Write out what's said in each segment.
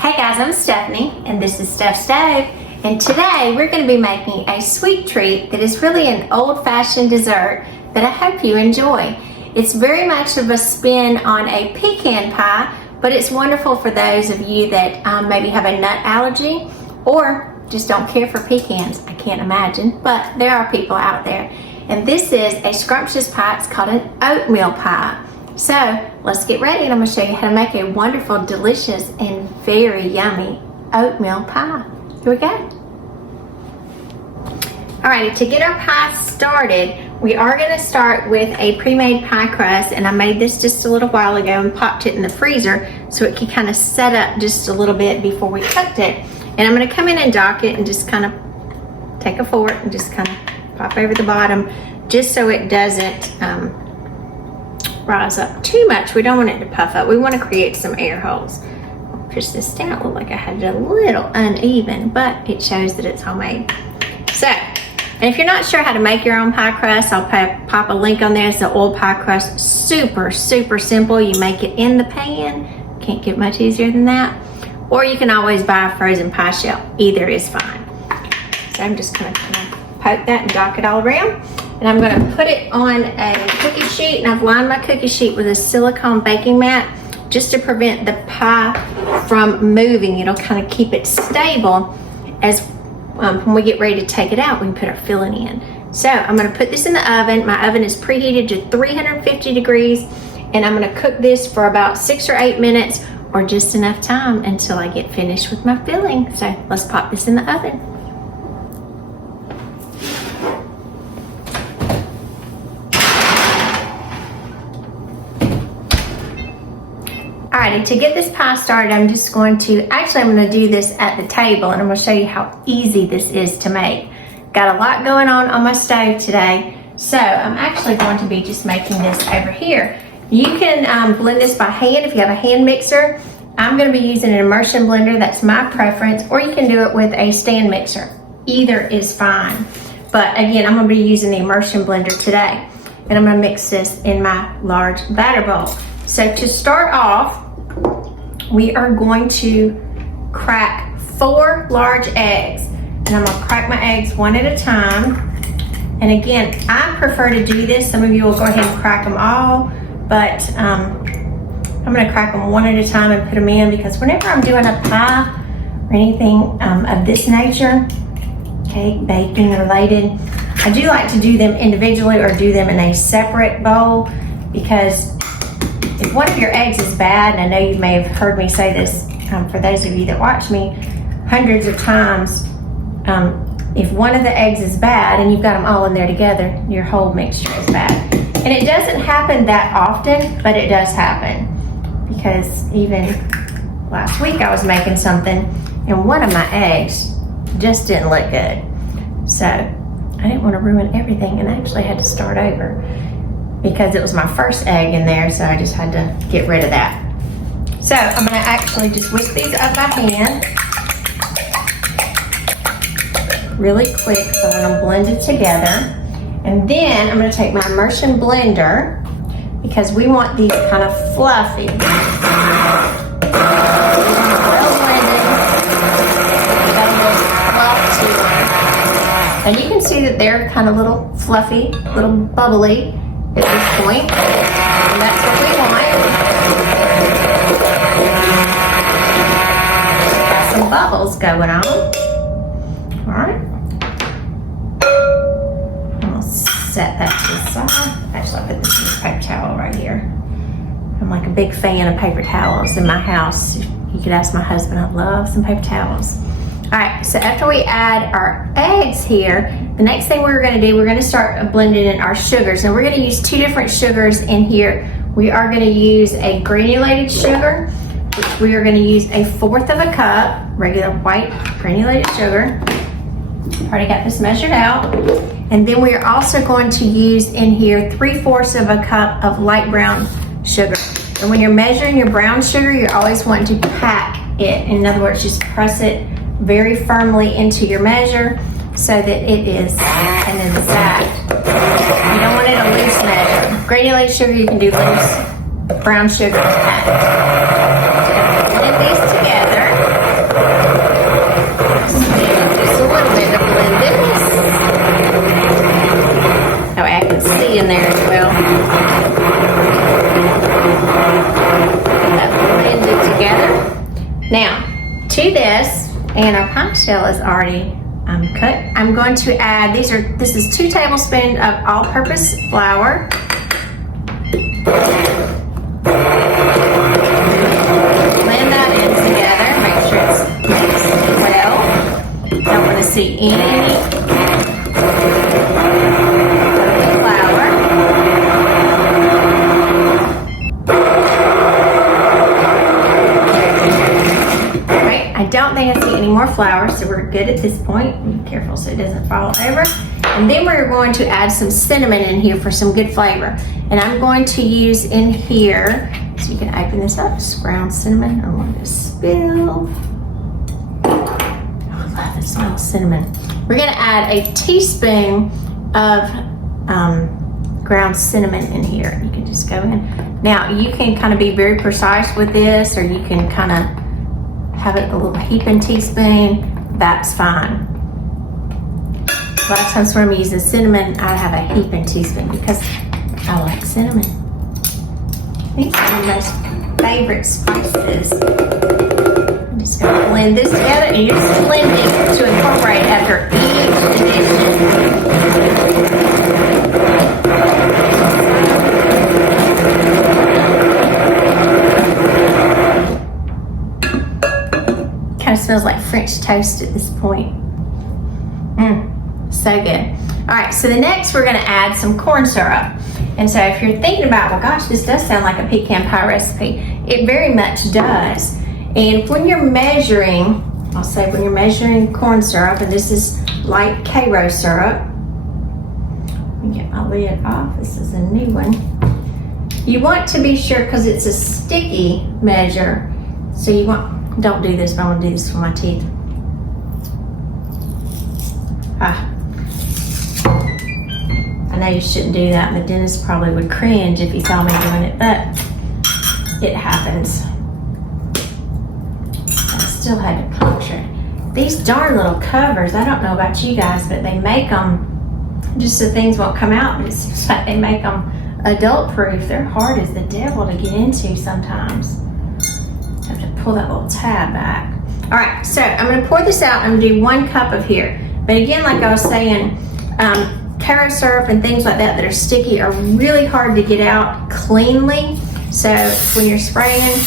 Hey guys, I'm Stephanie and this is Steph's Stove, and today we're going to be making a sweet treat that is really an old-fashioned dessert that I hope you enjoy. It's very much of a spin on a pecan pie, but it's wonderful for those of you that maybe have a nut allergy or just don't care for pecans. I can't imagine, but there are people out there. And this is a scrumptious pie. It's called an oatmeal pie. So let's get ready and I'm going to show you how to make a wonderful, delicious, and very yummy oatmeal pie. Here we go. Alrighty, to get our pie started, we are going to start with a pre-made pie crust, and I made this just a little while ago and popped it in the freezer so it could kind of set up just a little bit before we cooked it. And I'm going to come in and dock it and just kind of take a fork and just kind of pop over the bottom just so it doesn't rise up too much. We don't want it to puff up. We want to create some air holes. I'll push this down. It looked like I had it a little uneven, but it shows that it's homemade. So, and if you're not sure how to make your own pie crust, I'll pop a link on there. It's the old pie crust. Super, super simple. You make it in the pan. Can't get much easier than that. Or you can always buy a frozen pie shell. Either is fine. So I'm just going to poke that and dock it all around. And I'm going to put it on a cookie sheet, and I've lined my cookie sheet with a silicone baking mat just to prevent the pie from moving. It'll kind of keep it stable as when we get ready to take it out, we can put our filling in. So I'm going to put this in the oven. My oven is preheated to 350 degrees, and I'm going to cook this for about 6 or 8 minutes, or just enough time until I get finished with my filling. So let's pop this in the oven. Alrighty, to get this pie started, I'm going to do this at the table, and I'm going to show you how easy this is to make. Got a lot going on my stove today, so I'm actually going to be just making this over here. You can blend this by hand if you have a hand mixer. I'm going to be using an immersion blender. That's my preference, or you can do it with a stand mixer. Either is fine, but again, I'm going to be using the immersion blender today, and I'm going to mix this in my large batter bowl. So to start off, we are going to crack 4 large eggs, and I'm going to crack my eggs one at a time. And again, I prefer to do this. Some of you will go ahead and crack them all, but I'm going to crack them one at a time and put them in, because whenever I'm doing a pie or anything of this nature, cake, baking related, I do like to do them individually or do them in a separate bowl, because if one of your eggs is bad, and I know you may have heard me say this for those of you that watch me hundreds of times, if one of the eggs is bad and you've got them all in there together, your whole mixture is bad. And it doesn't happen that often, but it does happen, because even last week I was making something and one of my eggs just didn't look good. So I didn't want to ruin everything and I actually had to start over, because it was my first egg in there, so I just had to get rid of that. So I'm going to actually just whisk these up by hand really quick, so I'm going to blend it together. And then I'm going to take my immersion blender, because we want these kind of fluffy. Well blended. Got a little fluff to them. And you can see that they're kind of little fluffy, little bubbly at this point, and that's what we want. Got some bubbles going on. All right, I'm gonna set that to the side. Actually, I'll put this in this paper towel right here. I'm like a big fan of paper towels in my house. You could ask my husband. I love some paper towels. All right, so after we add our eggs here, the next thing we're going to do, we're going to start blending in our sugars. And we're going to use 2 different sugars in here. We are going to use a granulated sugar, which we are going to use 1/4 of a cup, regular white granulated sugar. Already got this measured out. And then we are also going to use in here 3/4 of a cup of light brown sugar. And when you're measuring your brown sugar, you're always wanting to pack it. In other words, just press it very firmly into your measure so that it is an exact. You don't want it a loose measure. Granulated sugar, you can do loose. Brown sugar is packed. Blend these together. Now, to this, and our pie shell is already cut, I'm going to add, this is 2 tablespoons of all-purpose flour. Blend that in together, make sure it's mixed well. Don't want to see any flour. Alright, I don't think I see any more flour, so we're good at this point. Be careful so it doesn't fall over. And then we're going to add some cinnamon in here for some good flavor. And I'm going to use in here, so you can open this up, just ground cinnamon. I don't want to spill. Oh, I love the smell of cinnamon. We're going to add a teaspoon of ground cinnamon in here. You can just go in. Now, you can kind of be very precise with this, or you can kind of have it a little heaping teaspoon. That's fine. A lot of times when I'm using cinnamon, I have a heaping teaspoon because I like cinnamon. These are my most favorite spices. I'm just going to blend this together, and you're just blending to incorporate after each addition. Kind of smells like French toast at this point. So good. All right, so the next we're gonna add some corn syrup. And so if you're thinking about, well, gosh, this does sound like a pecan pie recipe, it very much does. And when you're measuring, I'll say when you're measuring corn syrup, and this is light Karo syrup. Let me get my lid off, this is a new one. You want to be sure, because it's a sticky measure, so you want, don't do this, but I'm gonna do this for my teeth. I know you shouldn't do that. The dentist probably would cringe if he saw me doing it, but it happens. I still had to puncture it. These darn little covers, I don't know about you guys, but they make them just so things won't come out, but it seems like they make them adult proof. They're hard as the devil to get into sometimes. I have to pull that little tab back. All right, so I'm gonna pour this out. I'm gonna do 1 cup of here. But again, like I was saying, Karo syrup and things like that are sticky are really hard to get out cleanly. So when you're spraying,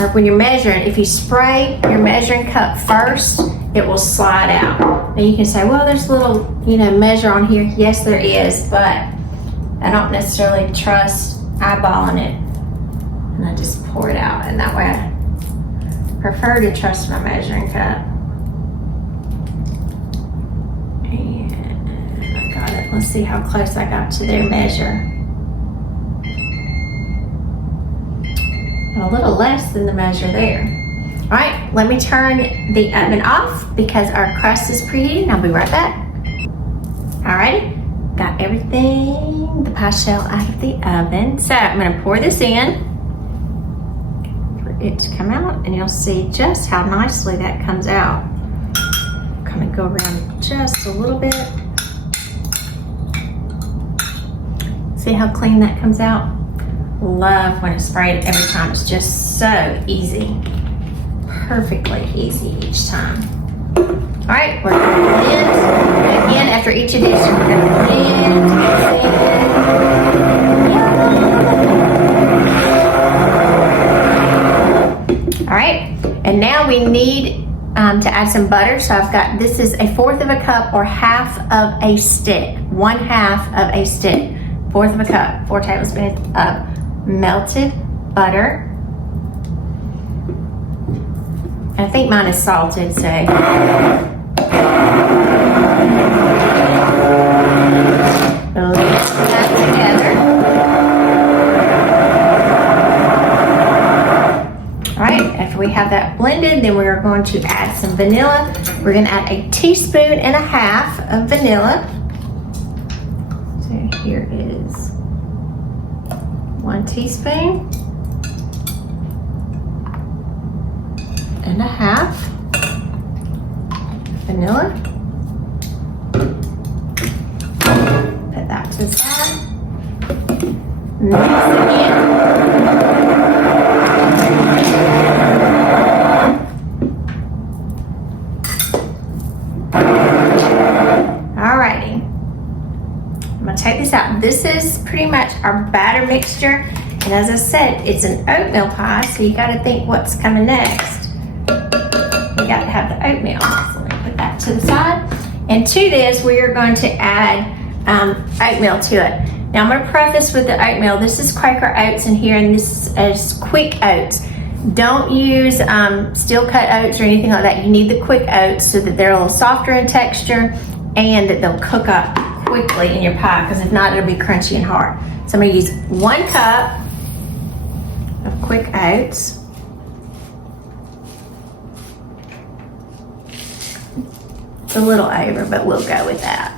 or when you're measuring, if you spray your measuring cup first, it will slide out. Now you can say, well, there's a little, measure on here. Yes, there is, but I don't necessarily trust eyeballing it. And I just pour it out, and that way I prefer to trust my measuring cup. Let's see how close I got to their measure. A little less than the measure there. All right, let me turn the oven off because our crust is preheating. I'll be right back. All right, got everything, the pie shell out of the oven. So I'm gonna pour this in for it to come out, and you'll see just how nicely that comes out. Kind of go around just a little bit. See how clean that comes out? Love when it's sprayed every time. It's just so easy. Perfectly easy each time. All right, we're gonna blend. Again, after each addition, we're gonna blend. All right, and now we need to add some butter. So I've got, this is 1/4 of a cup or 1/2 of a stick. 1/2 of a stick. 1/4 of a cup, 4 tablespoons of melted butter. I think mine is salted, so. Mix that together. All right, after we have that blended, then we're going to add some vanilla. We're gonna add 1.5 teaspoons of vanilla. So here is 1 teaspoon and 1/2 vanilla. Put that to the side. Mix again. texture. And as I said, it's an oatmeal pie, so you gotta think what's coming next. We got to have the oatmeal. So let me put that to the side. And to this, we are going to add oatmeal to it. Now I'm gonna preface with the oatmeal. This is Quaker oats in here, and this is quick oats. Don't use steel cut oats or anything like that. You need the quick oats so that they're a little softer in texture and that they'll cook up quickly in your pie, because if not, it'll be crunchy and hard. So I'm gonna use 1 cup of quick oats. It's a little over, but we'll go with that.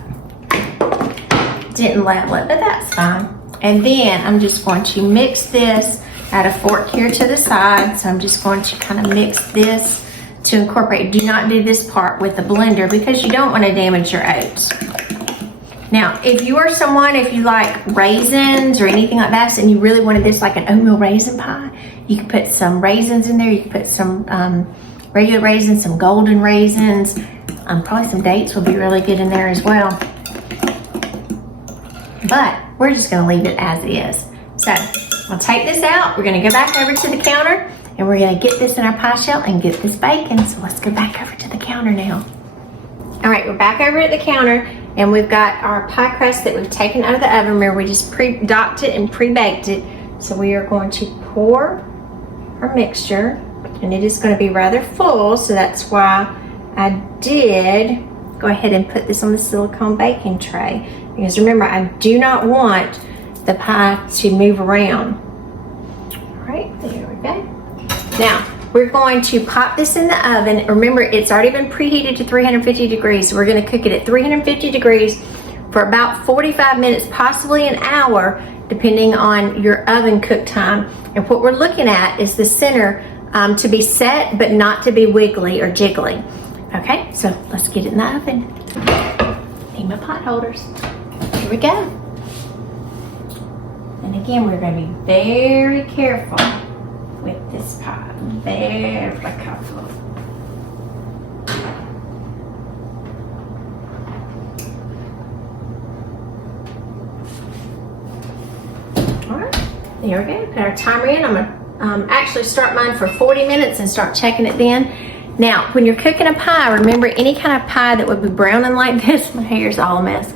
Didn't level it, but that's fine. And then I'm just going to mix this. Add a fork here to the side, so I'm just going to kind of mix this to incorporate. Do not do this part with the blender because you don't want to damage your oats. Now, if you are someone, if you like raisins or anything like that, and you really wanted this like an oatmeal raisin pie, you can put some raisins in there. You can put some regular raisins, some golden raisins. Probably some dates will be really good in there as well. But we're just gonna leave it as is. So I'll take this out. We're gonna go back over to the counter and we're gonna get this in our pie shell and get this bacon. So let's go back over to the counter now. All right, we're back over at the counter and we've got our pie crust that we've taken out of the oven. Remember, we just pre-docked it and pre-baked it. So we are going to pour our mixture, and it is gonna be rather full, so that's why I did go ahead and put this on the silicone baking tray. Because remember, I do not want the pie to move around. All right, there we go. Now, we're going to pop this in the oven. Remember, it's already been preheated to 350 degrees. So we're gonna cook it at 350 degrees for about 45 minutes, possibly an hour, depending on your oven cook time. And what we're looking at is the center to be set, but not to be wiggly or jiggly. Okay, so let's get it in the oven. Need my pot holders. Here we go. And again, we're going to be very careful with this pie. Very careful. All right, there we go. Put our timer in. I'm going to actually start mine for 40 minutes and start checking it then. Now, when you're cooking a pie, remember any kind of pie that would be browning like this, my hair's all a mess.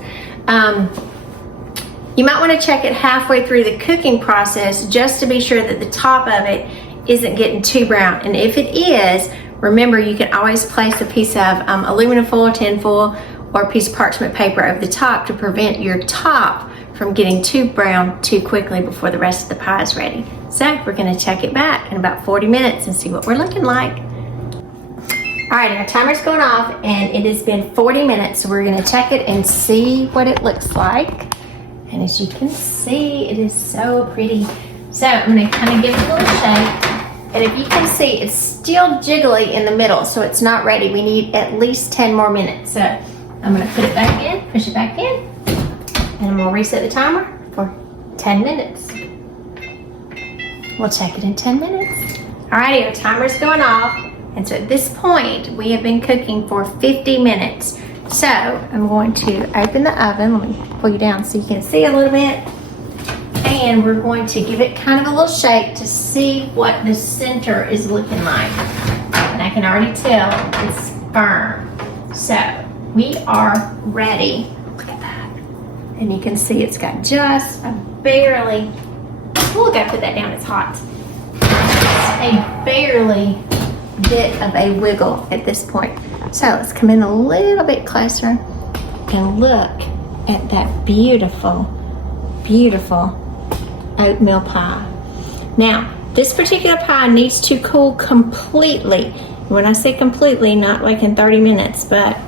You might want to check it halfway through the cooking process just to be sure that the top of it isn't getting too brown. And if it is, remember you can always place a piece of aluminum foil, tin foil, or a piece of parchment paper over the top to prevent your top from getting too brown too quickly before the rest of the pie is ready. So we're going to check it back in about 40 minutes and see what we're looking like. All right, our timer's going off and it has been 40 minutes, so we're gonna check it and see what it looks like. And as you can see, it is so pretty. So I'm gonna kind of give it a little shake. And if you can see, it's still jiggly in the middle, so it's not ready. We need at least 10 more minutes. So I'm gonna put it back in, push it back in, and I'm gonna reset the timer for 10 minutes. We'll check it in 10 minutes. All righty, our timer's going off. And so at this point, we have been cooking for 50 minutes. So I'm going to open the oven. Let me pull you down so you can see a little bit. And we're going to give it kind of a little shake to see what the center is looking like. And I can already tell it's firm. So we are ready. Look at that. And you can see it's got just a barely, oh, look, I put that down, it's hot. A barely bit of a wiggle at this point. So let's come in a little bit closer and look at that beautiful, beautiful oatmeal pie. Now, this particular pie needs to cool completely. When I say completely, not like in 30 minutes, but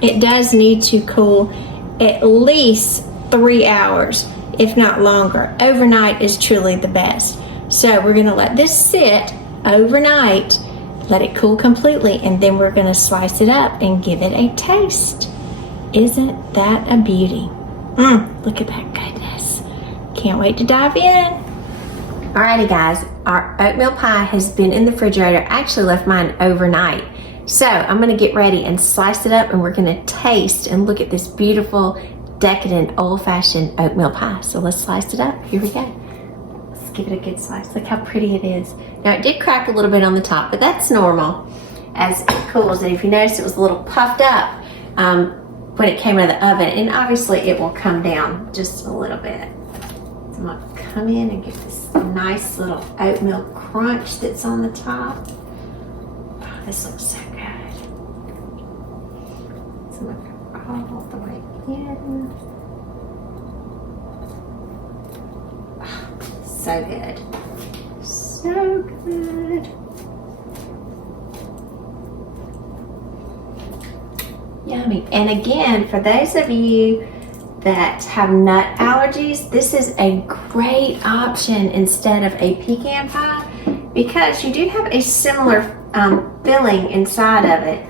it does need to cool at least 3 hours, if not longer. Overnight is truly the best. So we're gonna let this sit overnight, let it cool completely, and then we're going to slice it up and give it a taste. Isn't that a beauty? Look at that goodness. Can't wait to dive in. Alrighty guys, our oatmeal pie has been in the refrigerator. I actually left mine overnight. So I'm going to get ready and slice it up, and we're going to taste and look at this beautiful, decadent, old-fashioned oatmeal pie. So let's slice it up. Here we go. give it a good slice. Look how pretty it is. Now it did crack a little bit on the top, but that's normal as it cools. And if you notice, it was a little puffed up when it came out of the oven, and obviously it will come down just a little bit. So I'm gonna come in and get this nice little oatmeal crunch that's on the top. Oh, this looks so good. So I'm gonna go all the way in. Oh, so good. So good. Yummy. And again, for those of you that have nut allergies, this is a great option instead of a pecan pie, because you do have a similar filling inside of it.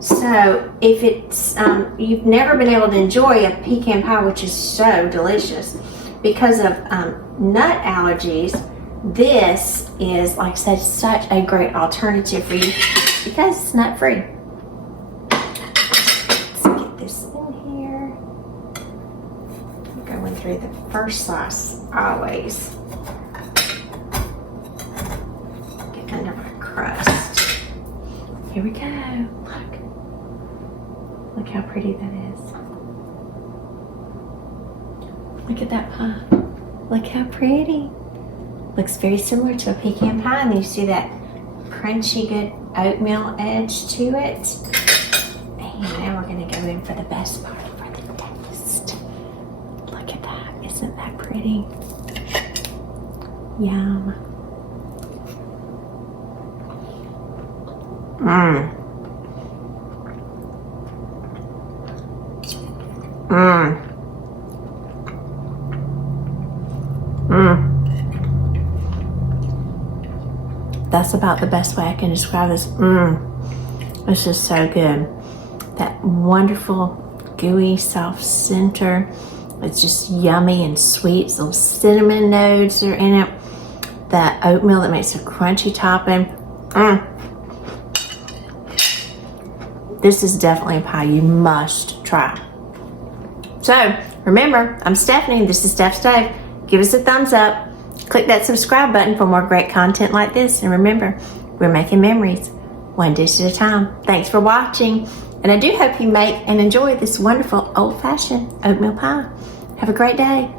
So if it's you've never been able to enjoy a pecan pie, which is so delicious, because of nut allergies, this is, like I said, such a great alternative for you because it's nut free. Through the first slice always. Get under my crust. Here we go. Look how pretty that is. Look at that pie. Look how pretty. Looks very similar to a pecan pie, and you see that crunchy good oatmeal edge to it. And now we're going to go in for the best part. Isn't that pretty? Yum. Mmm. Mmm. Mmm. That's about the best way I can describe this. Mmm. It's just so good. That wonderful, gooey, soft center. It's just yummy and sweet. Little cinnamon notes are in it. That oatmeal that makes a crunchy topping. This is definitely a pie you must try. So remember, I'm Stephanie. This is Steph's Stove. Give us a thumbs up. Click that subscribe button for more great content like this. And remember, we're making memories one dish at a time. Thanks for watching. And I do hope you make and enjoy this wonderful old-fashioned oatmeal pie. Have a great day.